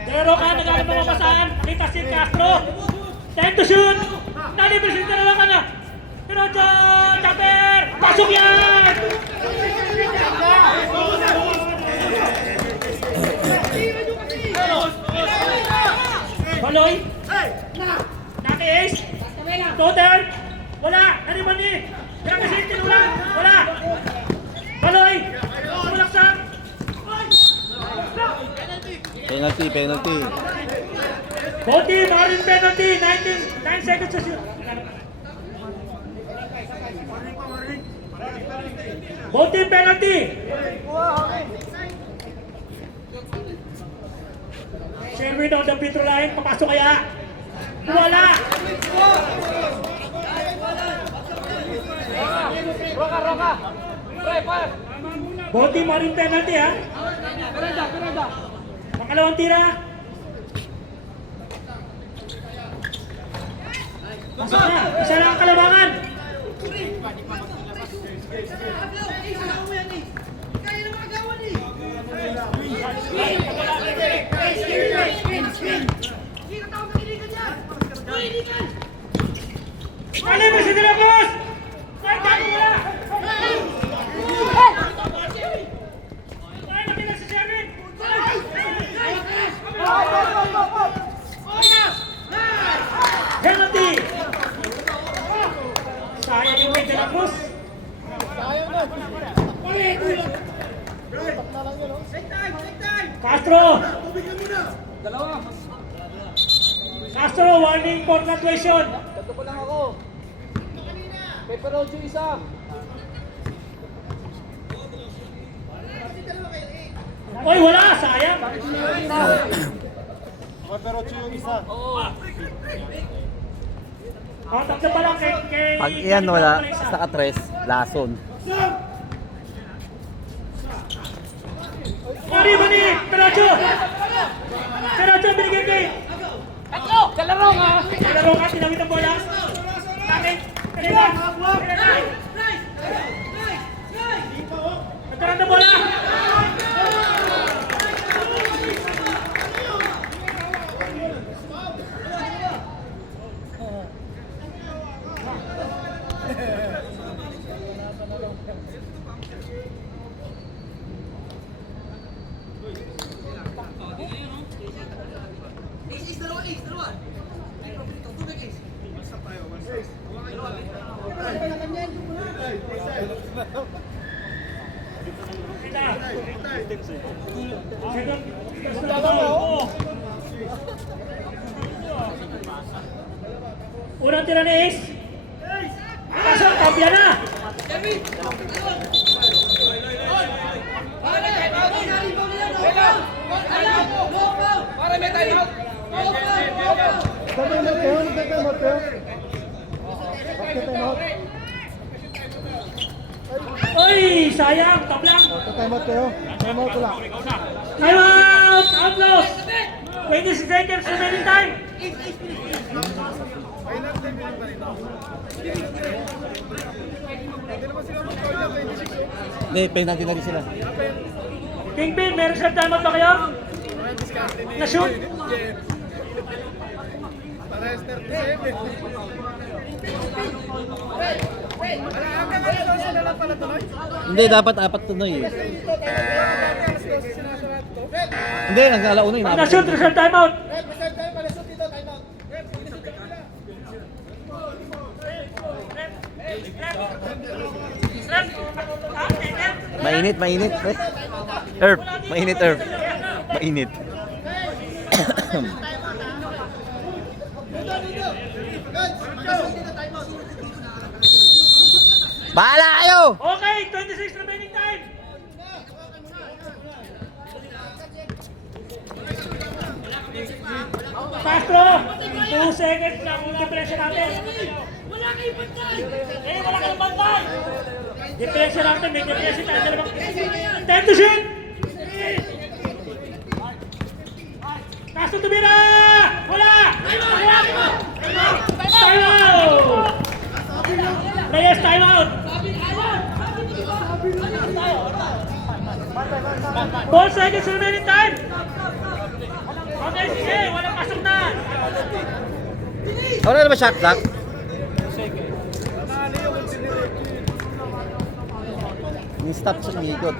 Pero ka nagaling mga basahan, kita si Castro. Time to shoot! Nalibrisin ka na lang ka na. Pero dyan, Chopper! Pasok yan! Baloy! Nati Ace! Total! Wala! Narimani! Kaya kasi tinulang! Wala! Baloy! Sulaksak! Penalty. Boti, Marin penalty! 9 seconds to shoot! Boti penalty! Sherwin on the free throw line, papasok kaya? Wala! Roka. Boti, Marin penalty ha? Pangalawang tira. Pasok na, isa lang ang kalabangan. Kali mo si Dilapos! Ay, wala! Ay, nakita si Sherwin! Penalty! Sayang yung medyo na Cruz. Castro! Castro, warning for graduation. Tatlo pa lang ako. May parood yung isa. Oy, wala! Sayang! Pero yung isa. Oh, tatlo pa lang kay... Pag iyan wala, sa katres, lason. Mari, mani! Peracho! Peracho, binigay kay... Kalaro nga! Kalaro ka, tinawid ang bola. Akin! Kanina! Nagkaroon ng bola! Unang tira ni Ace. Pasok, kampiyan na. Oy, sayang, tablang. Time out kayo. Time out ko lang. Time out, Outlaws. 26 seconds remaining time. Hindi, penalty na rin sila. Kingpin, meron silang time out ba kayo? Na-shoot? Hindi, dapat apat tunoy eh. Hindi, nag-alauna yun. Na-shoot, result time out. Mainit. Herb, mainit, Herb. Mainit. Bahala kayo! Okay, 26 remaining time. Castro, 2 seconds lang yung diferensya natin. Wala kayong bantay! Wala kayong bantay! Diferensya natin, may diferensya tayo dalawang. Time to shoot! Kaso tumira! Wala! Time out! Players, time out! 4 seconds remaining time! Okay, sige, walang pasok na! Wala na ba shot clock? Ni-stop sa umikot.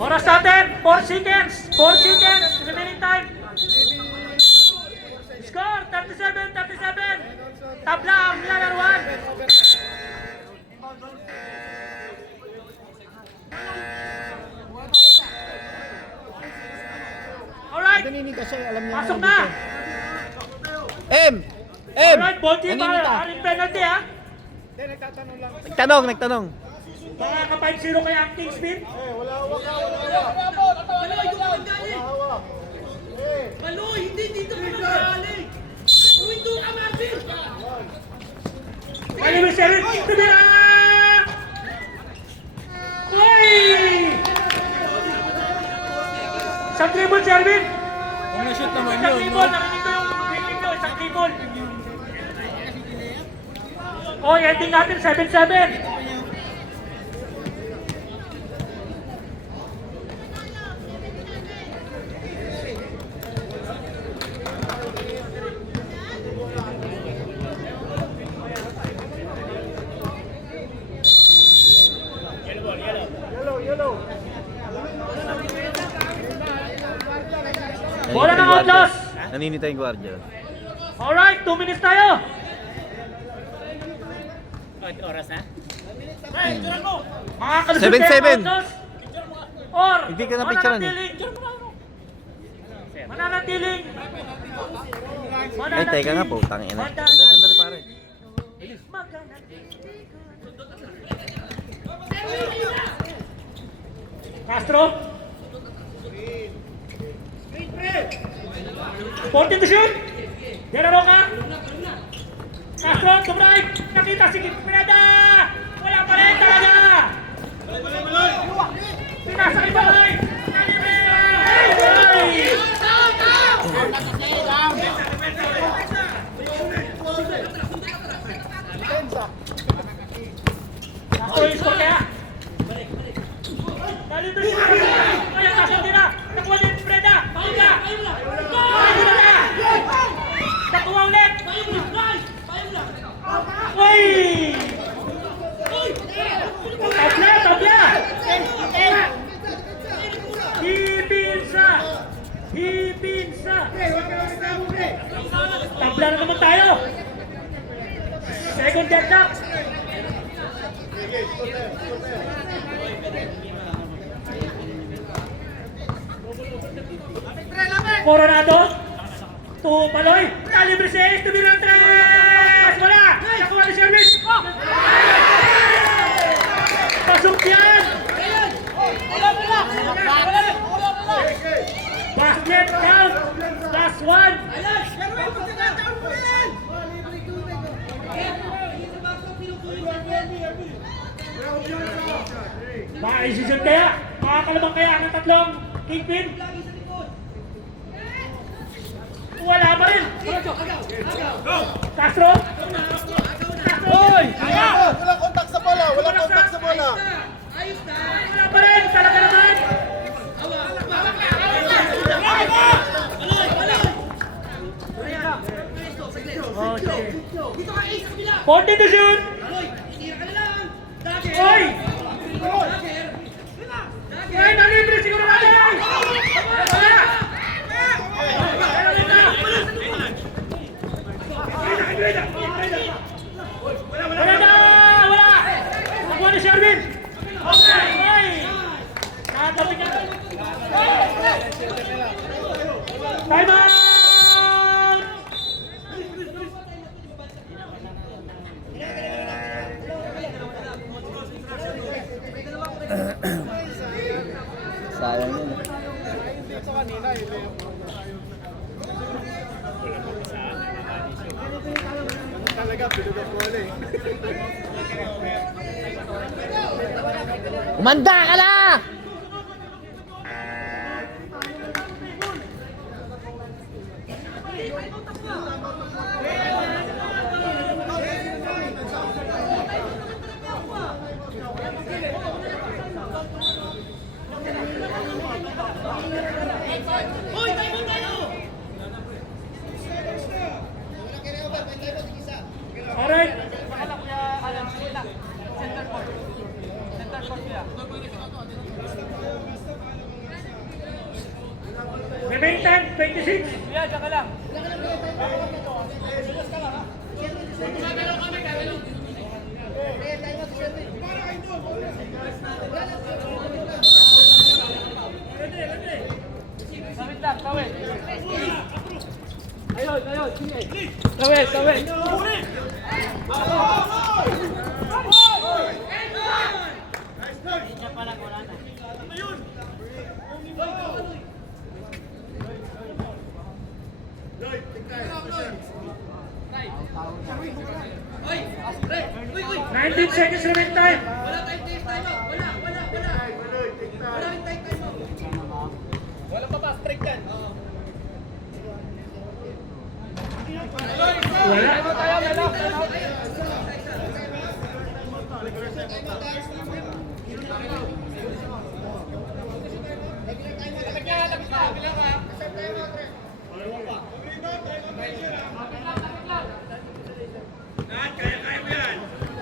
Oras natin, 4 seconds! 4 seconds remaining time! Score, 37-37! Tabla ang lalaruan! Alright! Naninita siya, alam niya. Pasok na! M! Alright, ball team, Naninita. haring penalty ha! Nagtanong. Baka ka 5-0 kaya ang King Speed? Baloy, hindi dito ka nagaling! Uwito ka, Marvin! Anyway, Sherwin, tumira! Uy! Isang dribble, Sherwin! Na-shoot naman Isang dribble, narinig ko yung rating nyo, isang dribble. Okay, ending natin, 7-7. Bola ng Outlaws! Naninita yung gwardiya. Alright, 2 minutes tayo! Mga kalusot 7-7. kayo, Outlaws! Or, Hindi ka na-picturean eh. Mananatiling! Ay, teka nga po, tangin na. Sandali pare. Castro? 14 to shoot! Geraro ka? Castro, to right! Nakita si Pineda! Wala pa rin talaga! Pinasakit pa rin! Castro yung score kaya! Dali to siya! Kaya Castro tira! Nakuha din Pineda! Paula! Paula na! Nakuha ulit! Uy! Tabla! Tabla! Hipinsa! Hipinsa! Tabla na naman tayo! Second dead knock! Coronado! To Paloy! Calibre 6! Tumira ang tres! Wala! Nakuha ni Sherwin! Pasok yan! Basket count! Plus 1! Makakisisyon kaya? Makakalamang kaya ang tatlong kingpin? Wala pa rin! Castro? Hoy! Walang kontak sa bola! Walang kontak sa bola! Wala pa rin! Talaga naman! Oh, sige. 40 to shoot! Hoy! Hoy, nalibre siguro natin! Wala! Wala na! Wala! Nakuha ni Sherwin! Hoy! Nakakapit niya! Time out! Sayang yun. Dito kanina, talaga, pinugap ko ulit. Umanda ka na! Hoy, tayo tayo! Alright. Remaining time, 26. Hoy, pre! Uy, uy! 19 seconds remaining time. Wala tayong time out! Wala! Wala rin tayong time out! Wala pa ba? Strike yan. Wala.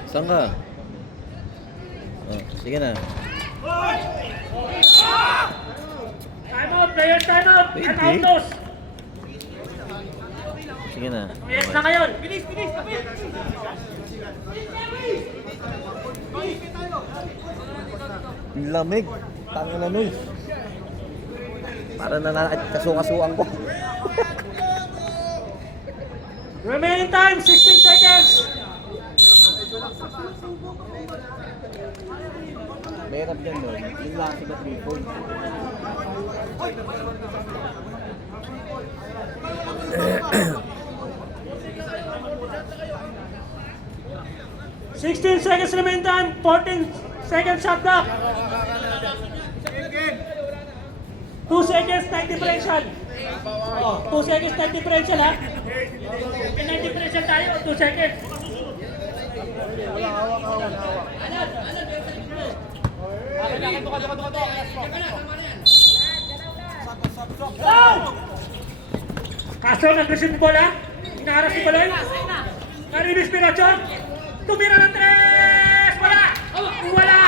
Saan ka? Oh, sige na. Time out, player time out. Pwede. And out those. Sige na. Yes na ngayon. Ang lamig. Tanga na nun. Para kasuang ko. Remaining time, 16 seconds. Mahirap dyan nun. Yung laki na 3 points. 16 seconds remaining time, 14 seconds shot clock. 2 seconds, time differential. Oh, 2 seconds, time differential ha. May time differential tayo, 2 seconds. Castro, nag-receive ni bola. Inaharap si Baloy. Narinis Pirachon. Tumira ng 3! Wala! Wala!